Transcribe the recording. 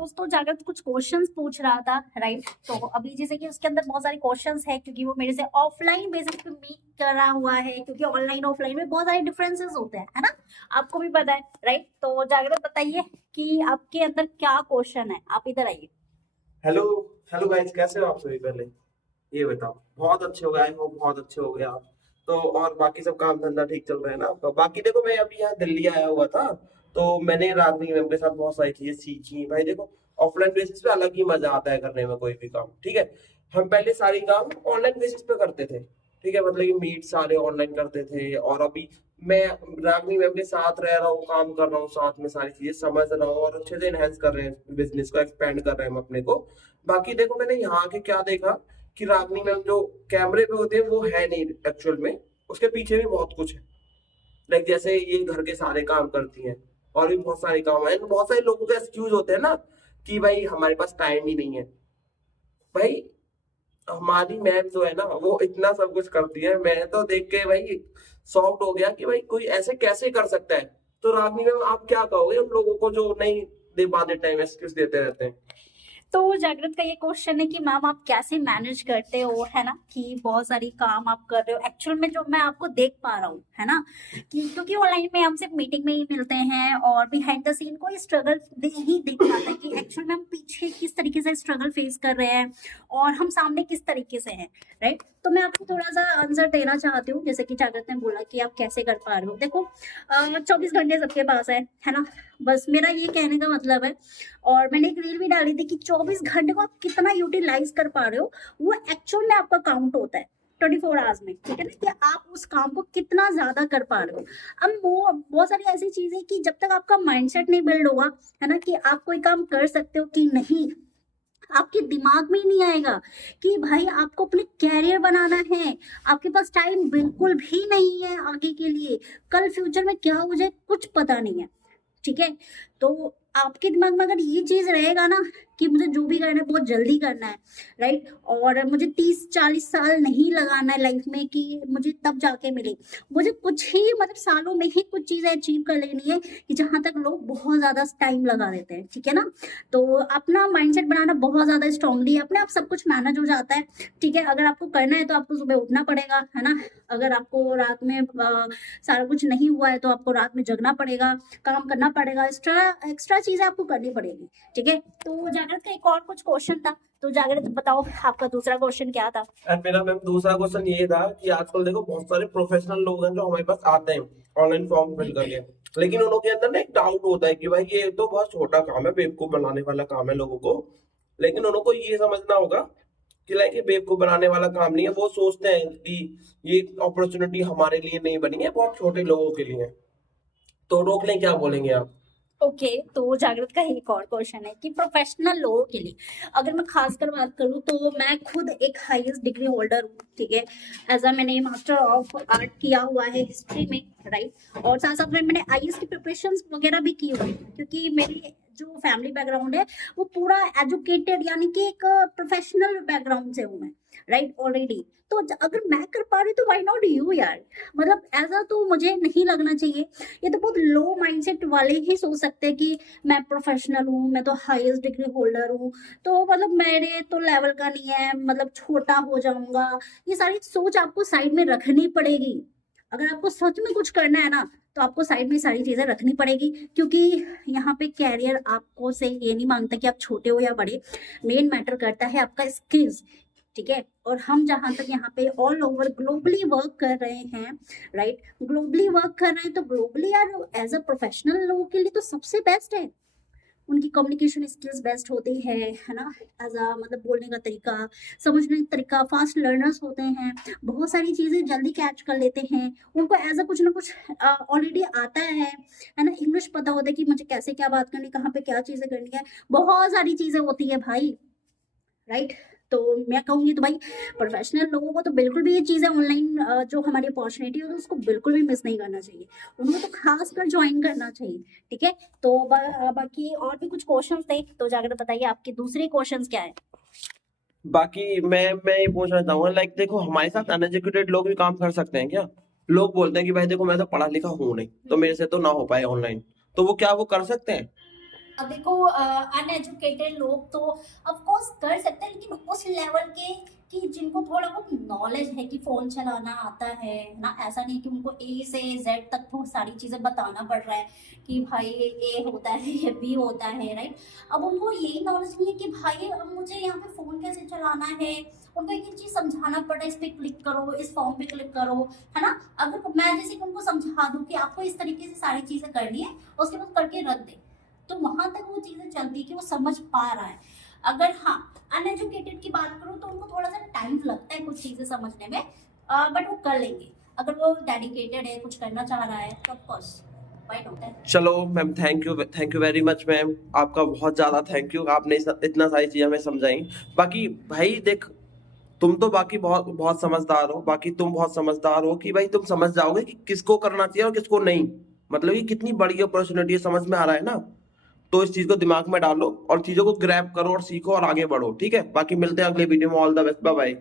दोस्तों जागृत कुछ क्वेश्चंस पूछ रहा था, राइट? तो अभी जैसे कि उसके अंदर बहुत सारे क्वेश्चंस है, क्योंकि वो मेरे से ऑफलाइन बेसिस पे मेक कर रहा हुआ है, क्योंकि ऑनलाइन ऑफलाइन में बहुत सारे डिफरेंसेस होते हैं, है ना? आपको भी पता है, राइट? तो जागृत बताइए कि आपके अंदर क्या क्वेश्चन है, आप इधर आइए। हेलो। हेलो गाइस, कैसे हो आप सभी? पहले ये बताओ। बहुत अच्छे हो गए, आई होप बहुत अच्छे हो गए आप। तो और बाकी सब काम धंधा ठीक चल रहा है ना आपका? बाकी देखो, मैं अभी यहाँ दिल्ली आया हुआ था, तो मैंने रागनी मैम के साथ बहुत सारी चीजें सीखी। भाई देखो, ऑफलाइन बेसिस पे अलग ही मजा आता है करने में कोई भी काम, ठीक है। हम पहले सारी काम ऑनलाइन बेसिस पे करते थे, ठीक है, मतलब कि मीट सारे ऑनलाइन करते थे। और अभी मैं रागनी मैम के साथ रह रहा हूँ, काम कर रहा हूँ, साथ में सारी चीजें समझ रहा हूँ और अच्छे से एनहेंस कर रहे हैं, बिजनेस को एक्सपेंड कर रहे हैं हम अपने को। बाकी देखो, मैंने यहाँ आके क्या देखा कि रागनी मैम जो कैमरे पे होते हैं वो है नहीं एक्चुअल में, उसके पीछे भी बहुत कुछ है। लाइक जैसे ये घर के सारे काम करती हैं, और भी बहुत सारे काम है। बहुत सारे लोगों के एक्सक्यूज होते हैं ना कि भाई हमारे पास टाइम ही नहीं है। भाई हमारी मैम जो है ना, वो इतना सब कुछ करती है, मैं तो देख के भाई शॉक्ड हो गया कि भाई कोई ऐसे कैसे कर सकता है। तो रागनी मैम, आप क्या कहोगे उन लोगों को जो नहीं दे पाते, टाइम एक्सक्यूज देते रहते हैं? तो जागृत का ये क्वेश्चन है कि मैम आप कैसे मैनेज करते हो, है ना? कि बहुत सारी काम आप कर रहे हो, एक्चुअल में जो मैं आपको देख पा रहा हूँ, है ना? कि क्योंकि ऑनलाइन में हम सिर्फ मीटिंग में ही मिलते हैं और बिहाइंड द सीन कोई स्ट्रगल ही दिख जाता है कि एक्चुअल में हम पीछे किस तरीके से स्ट्रगल फेस कर रहे हैं और हम सामने किस तरीके से हैं, राइट? तो मैं आपको थोड़ा सा आंसर देना चाहती हूँ, जैसे कि जागृत ने बोला कि आप कैसे कर पा रहे हो। देखो, 24 घंटे सबके पास है ना? बस मेरा ये कहने का मतलब है, और मैंने एक रील भी डाली थी कि 24 घंटे को आप कितना यूटिलाइज कर पा रहे हो, वो एक्चुअल में आपका काउंट होता है 24 आवर्स में, ठीक है ना? कि आप उस काम को कितना ज्यादा कर पा रहे हो। अब वो बहुत सारी ऐसी चीजें कि जब तक आपका माइंडसेट नहीं बिल्ड होगा, है ना, कि आप कोई काम कर सकते हो कि नहीं, आपके दिमाग में ही नहीं आएगा कि भाई आपको अपने कैरियर बनाना है, आपके पास टाइम बिल्कुल भी नहीं है आगे के लिए, कल फ्यूचर में क्या हो जाए कुछ पता नहीं है, ठीक है? तो आपके दिमाग में अगर ये चीज रहेगा ना कि मुझे जो भी करना है बहुत जल्दी करना है, राइट? और मुझे 30-40 साल नहीं लगाना है लाइफ में कि मुझे तब जाके मिले, मुझे कुछ ही मतलब सालों में ही कुछ चीजें अचीव कर लेनी है कि जहां तक लोग बहुत ज्यादा टाइम लगा देते हैं, ठीक है ना? तो अपना माइंडसेट बनाना बहुत ज्यादा स्ट्रांगली, अपने आप सब कुछ मैनेज हो जाता है, ठीक है? अगर आपको करना है तो आपको सुबह उठना पड़ेगा, है ना? अगर आपको रात में सारा कुछ नहीं हुआ है तो आपको रात में जगना पड़ेगा, काम करना पड़ेगा, एक्स्ट्रा एक्स्ट्रा चीजें आपको करनी पड़ेगी, ठीक है? तो जागृत का एक और कुछ क्वेश्चन था, तो जागृत बताओ आपका दूसरा क्वेश्चन क्या था? एंड मेरा मैम दूसरा क्वेश्चन ये था कि आजकल देखो बहुत सारे प्रोफेशनल लोग हैं जो हमारे पास आते हैं ऑनलाइन फॉर्म फिल करके, लेकिन उन लोगों के अंदर ना एक डाउट होता है कि भाई ये तो बहुत छोटा काम है, बेवकूफ बनाने वाला काम है लोगों को। लेकिन उनको ये समझना होगा कि लाइक ये बेवकूफ बनाने वाला काम नहीं है। वो सोचते हैं कि ये अपॉर्चुनिटी हमारे लिए नहीं बनी है, बहुत छोटे लोगों के लिए है। तो रोक लें, क्या बोलेंगे आप? ओके, तो जागृत का एक और क्वेश्चन है कि प्रोफेशनल लोगों के लिए, अगर मैं खासकर बात करूँ तो मैं खुद एक हाईएस्ट डिग्री होल्डर हूँ, ठीक है? मैंने मास्टर ऑफ आर्ट किया हुआ है हिस्ट्री में, राइट? और साथ साथ में मैंने आईएएस की प्रिपरेशन वगैरह भी की हुई है, क्योंकि मेरी जो फैमिली बैकग्राउंड है वो पूरा एजुकेटेड यानी कि एक प्रोफेशनल बैकग्राउंड से हूँ मैं, राइट? ऑलरेडी तो अगर मैं कर पा रही तो व्हाई नॉट यू यार? मतलब ऐसा तो मुझे नहीं लगना चाहिए। ये तो बहुत लो माइंडसेट वाले ही सोच सकते हैं कि मैं प्रोफेशनल हूँ, मैं तो हाईएस्ट डिग्री होल्डर हूँ, तो मतलब मेरे तो लेवल का नहीं है, मतलब छोटा हो जाऊंगा। ये सारी सोच आपको साइड में रखनी पड़ेगी। अगर आपको सच में कुछ करना है ना, तो आपको साइड में सारी चीजें रखनी पड़ेगी, क्योंकि यहाँ पे कैरियर आपको से ये नहीं मांगता कि आप छोटे हो या बड़े, मेन मैटर करता है आपका स्किल्स, ठीक है? और हम जहां तक यहाँ पे ऑल ओवर ग्लोबली वर्क कर रहे हैं, राइट? ग्लोबली वर्क कर रहे हैं तो ग्लोबली यार एज अ प्रोफेशनल लोगों के लिए तो सबसे बेस्ट है, उनकी कम्युनिकेशन स्किल्स बेस्ट होती है ना? एज अ मतलब बोलने का तरीका, समझने का तरीका, फास्ट लर्नर्स होते हैं, बहुत सारी चीजें जल्दी कैच कर लेते हैं, उनको एज अ कुछ ना कुछ ऑलरेडी आता है ना? इंग्लिश पता होता है कि मुझे कैसे क्या बात करनी, कहाँ पे क्या चीजें करनी है, बहुत सारी चीजें होती है भाई, राइट? तो मैं कहूंगी तो भाई प्रोफेशनल लोगों को तो बिल्कुल भी ये चीजें ऑनलाइन जो हमारी अपॉर्चुनिटी है उसको बिल्कुल भी मिस नहीं करना चाहिए, उनको तो खास कर ज्वाइन करना चाहिए, ठीक है? तो बाकी और भी कुछ क्वेश्चंस थे, तो जाकर बताइए आपके दूसरे क्वेश्चंस क्या है? बाकी मैं ये पूछना चाहूंगा, लाइक देखो हमारे साथ अनएजुकेटेड लोग भी काम कर सकते हैं क्या? लोग बोलते हैं कि भाई देखो मैं तो पढ़ा लिखा हूं नहीं, तो मेरे से तो ना हो पाए ऑनलाइन, तो वो क्या वो कर सकते हैं? अब देखो अनएजुकेटेड लोग तो ऑफ कोर्स कर सकते हैं, लेकिन उस लेवल के कि जिनको थोड़ा बहुत नॉलेज है कि फोन चलाना आता है ना, ऐसा नहीं कि उनको ए से जेड तक वो सारी चीजें बताना पड़ रहा है कि भाई ए होता है ये बी होता है, राइट। अब उनको यही नॉलेज नहीं है कि भाई अब मुझे यहाँ पे फोन कैसे चलाना है, उनको एक एक चीज समझाना पड़ रहा है, इस पे क्लिक करो, इस फॉर्म पे क्लिक करो, है ना। अगर मैं जैसे कि उनको समझा दूं कि आपको इस तरीके से सारी चीजें करनी है, उसके बाद करके रख दे, तो वहां तक वो चीजें चलती है कि वो समझ पा रहा है। अगर हाँ अनएजुकेटेड की बात करूँ तो उनको थोड़ा सा टाइम लगता है कुछ चीजें समझने में, बट वो कर लेंगे अगर वो डेडिकेटेड है, कुछ करना चाह रहा है तो ऑफकोर्स वाइट होता है। चलो ma'am, thank you very much ma'am, आपका बहुत ज़्यादा थैंक यू, आपने इतना सारी चीज़ें हमें समझाई। बाकी भाई देख, तुम तो बाकी बहुत बहुत समझदार हो, बाकी तुम बहुत समझदार हो कि भाई तुम समझ जाओगे कि किसको करना चाहिए और किसको नहीं। मतलब ये कितनी बड़ी अपॉर्चुनिटी है, समझ में आ रहा है ना। तो इस चीज को दिमाग में डालो और चीजों को ग्रैब करो और सीखो और आगे बढ़ो, ठीक है। बाकी मिलते हैं अगले वीडियो में। All the best, bye bye.